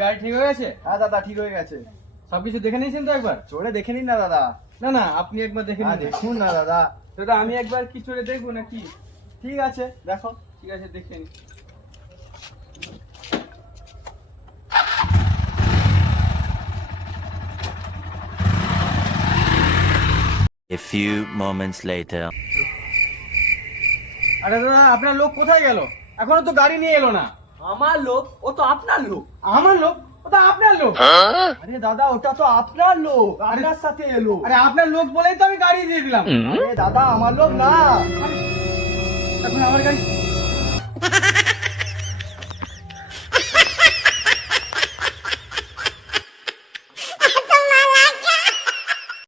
গাড়ি ঠিক হয়ে গেছে? হ্যাঁ দাদা ঠিক হয়ে গেছে। সবকিছু দেখে নিয়েছেন তো একবার? চড়ে দেখে নিন না দাদা। না না, আপনি একবার দেখে হ্যাঁ নিন। দেখুন না দাদা। দাদা আমি একবার কি চড়ে দেখবো নাকি? ঠিক আছে দেখো। ঠিক আছে, দেখে নিন। A few moments later. আরে দাদা, আপনার লোক কোথায় গেল? এখনো তো গাড়ি নিয়ে এলো না। আমার লোক? ও তো আপনার লোক। আমার লোক? ওটা আপনার লোক। আরে দাদা ওটা তো আপনার লোক, আপনার সাথে এলো। আরে আপনার লোক বলেই তো আমি গাড়ি দিয়ে দিলাম। আরে দাদা আমার লোক না। এখন আমার গাড়ি